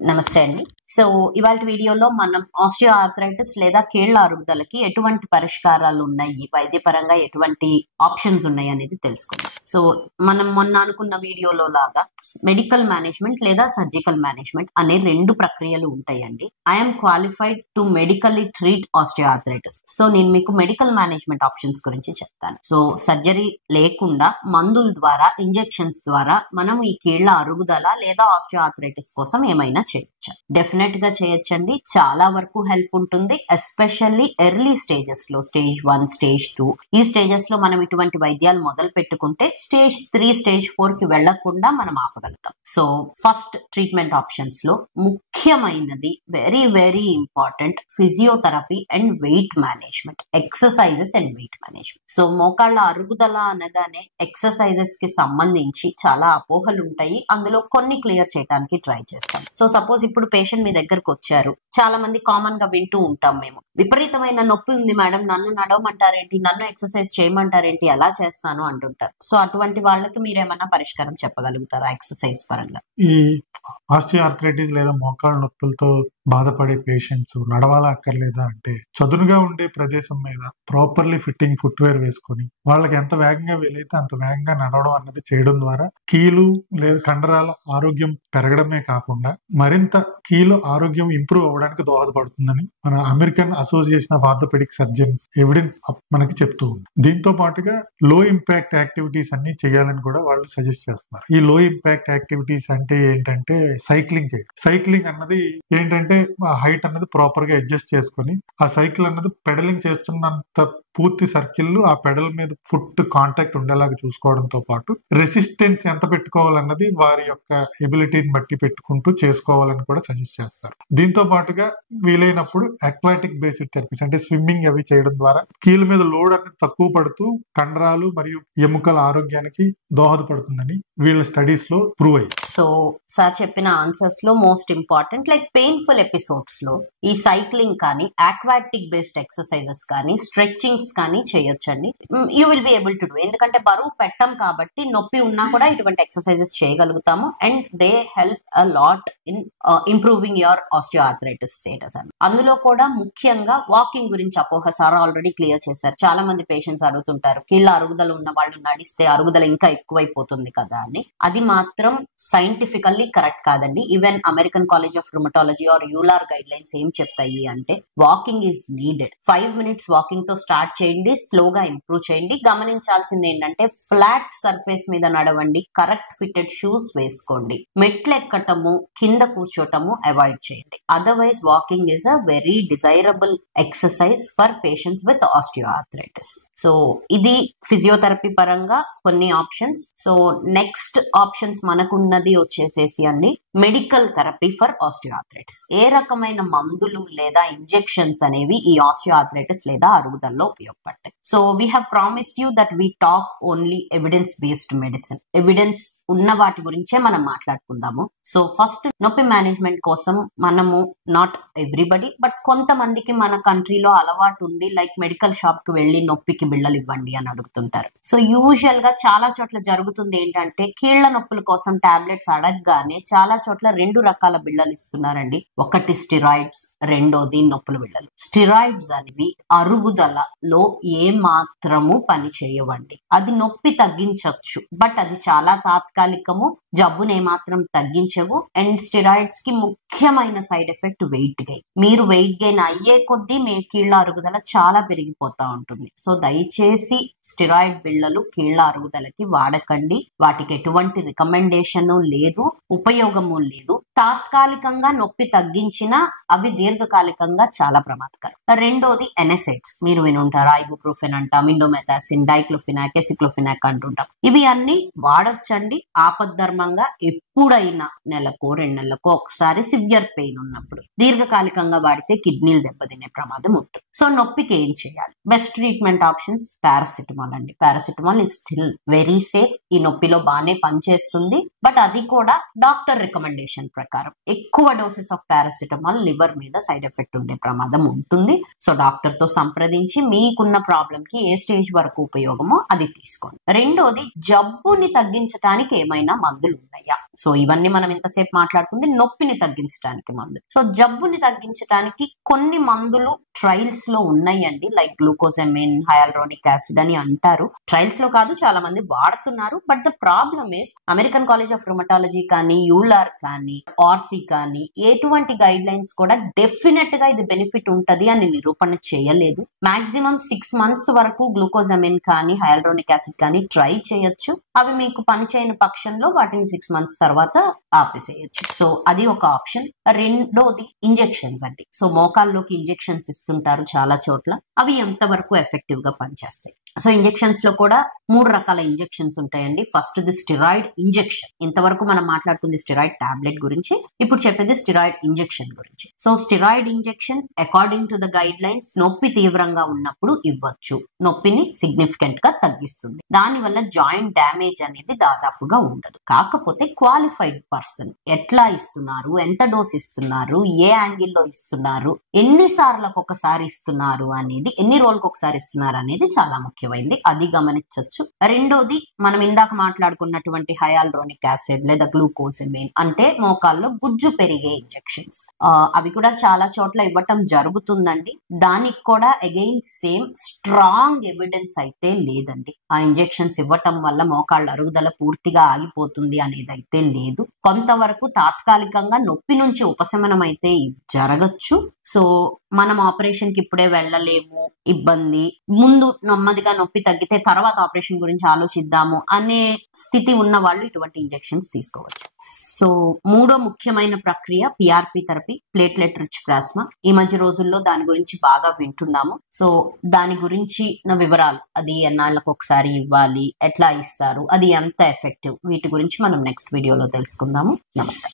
నమస్తే అండి. సో ఇవాళ వీడియోలో మనం ఆస్టియో ఆర్థరైటిస్ లేదా కీళ్ల అరుగుదలకి ఎటువంటి పరిష్కారాలు ఉన్నాయి, వైద్యపరంగా ఎటువంటి ఆప్షన్స్ ఉన్నాయి అనేది తెలుసుకుందాం. సో మనం మొన్న అనుకున్న వీడియోలో లాగా మెడికల్ మేనేజ్మెంట్ లేదా సర్జికల్ మేనేజ్మెంట్ అనే రెండు ప్రక్రియలు ఉంటాయండి. I'm qualified to medically treat osteo arthritis. So నేను మీకు మెడికల్ మేనేజ్మెంట్ ఆప్షన్స్ గురించి చెప్తాను. సో సర్జరీ లేకుండా మందుల ద్వారా, ఇంజెక్షన్స్ ద్వారా మనం ఈ కీళ్ల అరుగుదల లేదా ఆస్టియో ఆర్థరైటిస్ కోసం ఏమైనా చేయొచ్చు. డెఫినెట్ గా చేయొచ్చండి. చాలా వరకు హెల్ప్ ఉంటుంది. ఎస్పెషల్లీ ఎర్లీ స్టేజెస్ లో, స్టేజ్ 1, స్టేజ్ 2 ఈ స్టేజెస్ లో మనం ఇటువంటి వైద్యాలు మొదలు పెట్టుకుంటే స్టేజ్ 3, స్టేజ్ 4 కి వెళ్లకుండా మనం ఆపగలుగుతాం. సో ఫస్ట్ ట్రీట్మెంట్ ఆప్షన్స్ లో ముఖ్యమైనది, very very important, physiotherapy and weight management, exercises and weight management. So మోకాళ్ళ అరుగుదల అనగానే ఎక్సర్సైజెస్ కి సంబంధించి చాలా అపోహలు ఉంటాయి. అందులో కొన్ని క్లియర్ చేయడానికి ట్రై చేస్తాం. సో సపోజ్ ఇప్పుడు పేషెంట్ మీ దగ్గరకు వచ్చారు. చాలా మంది కామన్ గా వింటూ ఉంటాం, మేము విపరీతమైన నొప్పి ఉంది మేడం, నన్ను నడవమంటారేంటి, నన్ను ఎక్సర్సైజ్ చేయమంటారేంటి, ఎలా చేస్తాను అంటుంటారు. సో అటువంటి వాళ్ళకి మీరేమన్నా పరిష్కారం చెప్పగలుగుతారా ఎక్సర్సైజ్ పరంగా? ఈ ఆస్టియో ఆర్థరైటిస్ లేదా మోకాళ్ళ నొప్పులతో బాధపడే పేషెంట్స్ నడవాలా అక్కర్లేదా అంటే, చదునుగా ఉండే ప్రదేశం మీద ప్రాపర్లీ ఫిట్టింగ్ ఫుట్వేర్ వేసుకొని వాళ్ళకి ఎంత వేగంగా వీలైతే అంత వేగంగా నడవడం అన్నది చేయడం ద్వారా కీలు లేదా కండరాల ఆరోగ్యం పెరగడమే కాకుండా మరింత కీలు ఆరోగ్యం ఇంప్రూవ్ అవ్వడానికి దోహదపడుతుందని మన American Association of Orthopaedic Surgeons evidence మనకి చెప్తూ ఉంది. దీంతో పాటుగా లో ఇంపాక్ట్ యాక్టివిటీస్ అన్ని చేయాలని కూడా వాళ్ళు సజెస్ట్ చేస్తున్నారు. ఈ లో ఇంపాక్ట్ యాక్టివిటీస్ అంటే ఏంటంటే సైక్లింగ్ చేయడం. సైక్లింగ్ అన్నది ఏంటంటే ఆ హైట్ అన్నది ప్రాపర్ గా అడ్జస్ట్ చేసుకొని ఆ సైకిల్ అన్నది పెడలింగ్ చేస్తున్నంత పూర్తి సర్కిల్ ఆ పెడల్ మీద ఫుట్ కాంటాక్ట్ ఉండేలాగా చూసుకోవడంతో పాటు రెసిస్టెన్స్ ఎంత పెట్టుకోవాలన్నది వారి యొక్క ఎబిలిటీని బట్టి పెట్టుకుంటూ చేసుకోవాలని కూడా సజెస్ట్ చేస్తారు. దీంతో పాటుగా వీలైనప్పుడు అక్వాటిక్ బేసిక్ థెరపీస్ అంటే స్విమ్మింగ్ అవి చేయడం ద్వారా కీళ్ళ మీద లోడ్ అనేది తక్కువ పడుతూ కండరాలు మరియు ఎముకల ఆరోగ్యానికి దోహదపడుతుందని వీళ్ళ స్టడీస్ లో ప్రూవ్ అయ్యింది. సో సార్ చెప్పిన ఆన్సర్స్ లో most important, like painful episodes లో ఈ సైక్లింగ్ కానీ, ఆక్వాటిక్ బేస్డ్ ఎక్సర్సైజెస్ కానీ, స్ట్రెచింగ్స్ కానీ చేయొచ్చండి. You will be able to do. ఎందుకంటే బరువు పెట్టం కాబట్టి నొప్పి ఉన్నా కూడా ఇటువంటి ఎక్సర్సైజెస్ చేయగలుగుతాము. And they help a lot in improving your osteo arthritis status అని. అందులో కూడా ముఖ్యంగా వాకింగ్ గురించి అపోహ సార్ ఆల్రెడీ క్లియర్ చేశారు. చాలా మంది పేషెంట్స్ అడుగుతుంటారు, కీళ్ళ అరుగుదల ఉన్న వాళ్ళు నడిస్తే అరుగుదల ఇంకా ఎక్కువైపోతుంది కదా అని. అది మాత్రం సైంటిఫికల్లీ కరెక్ట్ కాదండి. Even American College of Rheumatology or EULAR guidelines ఏం చెప్తాయి అంటే, walking is needed. 5 minutes walking తో స్టార్ట్ చేయండి, స్లోగా ఇంప్రూవ్ చేయండి. గమనించాల్సింది ఏంటంటే, ఫ్లాట్ సర్ఫేస్ మీద నడవండి, కరెక్ట్ ఫిటెడ్ షూస్ వేసుకోండి, మెట్లు ఎక్కటము, కింద కూర్చోటము అవాయిడ్ చేయండి. Otherwise walking is a very desirable exercise for patients with osteoarthritis. So ఇది ఫిజియోథెరపీ పరంగా కొన్ని ఆప్షన్స్. సో నెక్స్ట్ ఆప్షన్స్ మనకున్నది వచ్చేసేసి అండి medical therapy for osteoarthritis. ఏ రకమైన మందులు లేదా ఇంజెక్షన్స్ అనేవి ఈ ఆస్టియో ఆర్థరైటిస్ లేదా అరుగుదలలో ఉపయోగపడతాయి. So we have promised you that we talk only evidence based medicine. Evidence ఉన్న వాటి గురించే మనం మాట్లాడుకుందాము. సో ఫస్ట్ నొప్పి మేనేజ్మెంట్ కోసం మనము, నాట్ ఎవ్రీబడి బట్ కొంతమందికి మన కంట్రీలో అలవాటు ఉంది, లైక్ మెడికల్ షాప్ కి వెళ్లి నొప్పికి బిళ్ళలు ఇవ్వండి అని అడుగుతుంటారు. సో యూజువల్ గా చాలా చోట్ల జరుగుతుంది ఏంటంటే, కీళ్ల నొప్పుల కోసం టాబ్లెట్స్ అడగగానే చాలా చోట్ల 2 రకాల బిళ్ళలు ఇస్తున్నారండి. ఒకటి స్టిరాయిడ్స్, రెండోది నొప్పుల బిళ్ళలు. స్టిరాయిడ్స్ అనేవి అరుగుదలలో ఏ మాత్రము పని చేయవండి. అది నొప్పి తగ్గించవచ్చు, బట్ అది చాలా తాత్కాలికము, జబ్బును ఏమాత్రం తగ్గించవు. అండ్ స్టిరాయిడ్స్ కి ముఖ్యమైన సైడ్ ఎఫెక్ట్ వెయిట్ గెయిన్. మీరు వెయిట్ గెయిన్ అయ్యే కొద్దీ మీ కీళ్ల అరుగుదల చాలా పెరిగిపోతా ఉంటుంది. సో దయచేసి స్టిరాయిడ్ బిళ్ళలు కీళ్ల అరుగుదలకి వాడకండి. వాటికి ఎటువంటి రికమెండేషన్ లేదు, ఉపయోగము లేదు. తాత్కాలికంగా నొప్పి తగ్గించినా అవి దీర్ఘకాలికంగా చాలా ప్రమాదకరం. రెండోది ఎనెసైడ్స్. మీరు వినుంటారు, ఐబుప్రోఫెన్ అంటాం, ఇండోమెథాసిన్, డైక్లోఫినాక్, ఎసిక్లోఫినాక్ అంటుంటాం. ఇవి అన్ని వాడొచ్చండి ఆపద్ధర్మంగా, ఎప్పుడైనా నెలకో 2 నెలలకో ఒకసారి సివియర్ పెయిన్ ఉన్నప్పుడు. దీర్ఘకాలికంగా వాడితే కిడ్నీలు దెబ్బతినే ప్రమాదం ఉంటుంది. సో నొప్పికి ఏం చేయాలి? బెస్ట్ ట్రీట్మెంట్ ఆప్షన్స్ పారాసిటమాల్ అండి. Paracetamol is still very safe. ఈ నొప్పిలో బాగానే పనిచేస్తుంది. బట్ అది కూడా డాక్టర్ రికమెండేషన్ ప్రకారం. ఎక్కువ డోసెస్ ఆఫ్ పారాసిటమాల్ లివర్ మీద సైడ్ ఎఫెక్ట్ ఉండే ప్రమాదం ఉంటుంది. సో డాక్టర్ తో సంప్రదించి మీకున్న ప్రాబ్లం కి ఏ స్టేజ్ వరకు ఉపయోగమో అది తీసుకోండి. రెండోది, జబ్బుని తగ్గించడానికి ఏమైనా మందులు ఉన్నాయా? సో ఇవన్నీ మనం ఇంతసేపు మాట్లాడుకుంది నొప్పిని తగ్గించడానికి మందులు. సో జబ్బుని తగ్గించడానికి కొన్ని మందులు ట్రయల్స్ లో ఉన్నాయండి. లైక్ గ్లూకోజమిన్, హయాలూరోనిక్ యాసిడ్ అని అంటారు. ట్రయల్స్ లో కాదు, చాలా మంది వాడుతున్నారు. But the problem is American College of rheumatology కానీ, యూలార్ కానీ, ఆర్సీ కానీ ఎటువంటి గైడ్ లైన్స్ కూడా డెఫినెట్ గా ఇది బెనిఫిట్ ఉంటది అని నిరూపణ చేయలేదు. మాక్సిమం 6 months వరకు గ్లూకోజమిన్ కానీ, హయాలూరోనిక్ యాసిడ్ కానీ ట్రై చేయొచ్చు. అవి మీకు పనిచేయని పక్షంలో వాటిని 6 months తర్వాత ఆపేసేయచ్చు. సో అది ఒక ఆప్షన్. రెండోది ఇంజెక్షన్స్ అండి. సో మోకాల్లోకి ఇంజెక్షన్స్ ఇస్తుంటారు చాలా చోట్ల. అవి ఎంతవరకు ఎఫెక్టివ్ గా పనిచేస్తాయి? సో ఇంజెక్షన్స్ లో కూడా 3 రకాల ఇంజెక్షన్స్ ఉంటాయండి. First the steroid injection. ఇంతవరకు మనం మాట్లాడుతుంది స్టిరాయిడ్ టాబ్లెట్ గురించి. ఇప్పుడు చెప్పేది స్టిరాయిడ్ ఇంజెక్షన్ గురించి. So steroid injection according to the guide lines నొప్పి తీవ్రంగా ఉన్నప్పుడు ఇవ్వచ్చు. నొప్పిని సిగ్నిఫికెంట్ గా తగ్గిస్తుంది. దానివల్ల జాయింట్ డ్యామేజ్ అనేది దాదాపుగా ఉండదు. కాకపోతే క్వాలిఫైడ్ పర్సన్ ఎట్లా ఇస్తున్నారు, ఎంత డోస్ ఇస్తున్నారు, ఏ యాంగిల్లో ఇస్తున్నారు, ఎన్ని సార్లకు ఒకసారి ఇస్తున్నారు అనేది, ఎన్ని రోజులకు ఒకసారి ఇస్తున్నారు అనేది చాలా ముఖ్యమైనది. అది గమనించవచ్చు. రెండోది, మనం ఇందాక మాట్లాడుకున్నటువంటి హయాలూరోనిక్ యాసిడ్ లేదా గ్లూకోజమిన్ అంటే మోకాల్లో గుజ్జు పెరిగే ఇంజెక్షన్స్. అవి కూడా చాలా చోట్ల ఇవ్వటం జరుగుతుందండి. దానికి కూడా అగైన్ సేమ్ స్ట్రాంగ్ ఎవిడెన్స్ అయితే లేదండి. ఆ ఇంజెక్షన్స్ ఇవ్వటం వల్ల మోకాళ్ళ అరుగుదల పూర్తిగా ఆగిపోతుంది అనేది అయితే లేదు. కొంతవరకు తాత్కాలికంగా నొప్పి నుంచి ఉపశమనం అయితే జరగచ్చు. సో మనం ఆపరేషన్ కి ఇప్పుడే వెళ్ళలేము, ఇబ్బంది, ముందు నెమ్మదిగా నొప్పి తగ్గితే తర్వాత ఆపరేషన్ గురించి ఆలోచిద్దాము అనే స్థితి ఉన్న వాళ్ళు ఇటువంటి ఇంజెక్షన్స్ తీసుకోవచ్చు. సో మూడో ముఖ్యమైన ప్రక్రియ PRP therapy, platelet rich plasma. ఈ మధ్య రోజుల్లో దాని గురించి బాగా వింటున్నాము. సో దాని గురించి వివరాలు, అది ఎన్నాళ్ళకు ఒకసారి ఇవ్వాలి, ఎట్లా ఇస్తారు, అది ఎంత ఎఫెక్టివ్, వీటి గురించి మనం నెక్స్ట్ వీడియోలో తెలుసుకుందాము. నమస్తే.